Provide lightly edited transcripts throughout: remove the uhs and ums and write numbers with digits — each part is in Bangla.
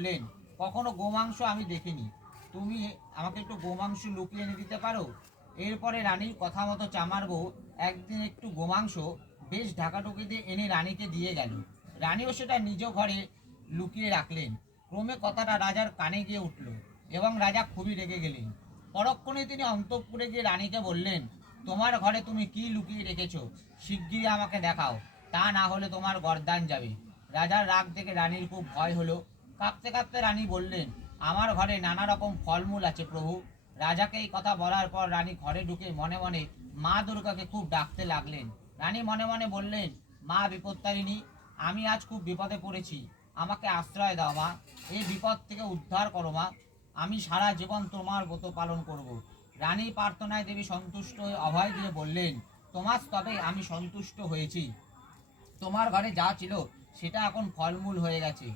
বললেন, কখনো গোমাংস আমি দেখিনি, তুমি আমাকে একটু গোমাংস লুকিয়ে এনে দিতে পারো? এরপরে রানীর কথা মতো চামার বউ একদিন একটু গোমাংস বেশ ঢাকাঢুকিতে এনে রানীকে দিয়ে গেল। রানীও সেটা নিজ ঘরে লুকিয়ে রাখলেন। ক্রমে কথাটা রাজার কানে গিয়ে উঠল এবং রাজা খুবই রেগে গেলেন। পরক্ষণে তিনি অন্তঃপুরে গিয়ে রানীকে বললেন, তোমার ঘরে তুমি কি লুকিয়ে রেখেছো, শিগগিরই আমাকে দেখাও, তা না হলে তোমার গর্দান যাবে। রাজার রাগ দেখে রানীর খুব ভয় হলো। কাঁপতে কাঁপতে রানী বললেন, আমার ঘরে নানা রকম ফলমূল আছে প্রভু। রাজাকে এই কথা বলার পর রানী ঘরে ঢুকে মনে মনে মা দুর্গাকে খুব ডাকতে লাগলেন। রানী মনে মনে বললেন, মা বিপত্তারিণী, আমি আজ খুব বিপদে পড়েছি, আমাকে আশ্রয় দাও মা, এই বিপদ থেকে উদ্ধার করো মা, আমি সারা জীবন তোমার ব্রত পালন করব। রানী প্রার্থনায় দেবী সন্তুষ্ট হয়ে অভয় দিয়ে বললেন, তোমার স্তবে আমি সন্তুষ্ট হয়েছি, তোমার ঘরে যা ছিল সেটা এখন ফলমূল হয়ে গেছে,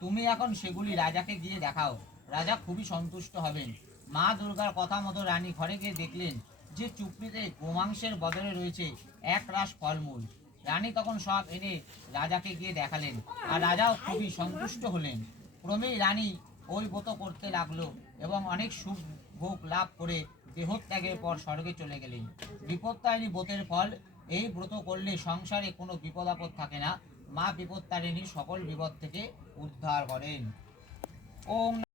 তুমি এখন সেগুলি রাজাকে গিয়ে দেখাও, রাজা খুবই সন্তুষ্ট হবেন। মা দুর্গার কথা মতো রানী ঘরে গিয়ে দেখলেন যে চুপড়িতে গোমাংসের বদলে রয়েছে এক রাশ ফলমূল। রানী তখন সব এনে রাজাকে গিয়ে দেখালেন, আর রাজাও খুবই সন্তুষ্ট হলেন। ক্রমেই রানী ওই ব্রত করতে লাগলো এবং অনেক সুখ ভোগ লাভ করে দেহত্যাগের পর স্বর্গে চলে গেলেন। বিপত্তারিণী ব্রতের ফল, এই ব্রত করলে সংসারে কোনো বিপদ আপদ থাকে না। মা বিপত্তারিণী সকল বিপদ থেকে উদ্ধার করেন। ওম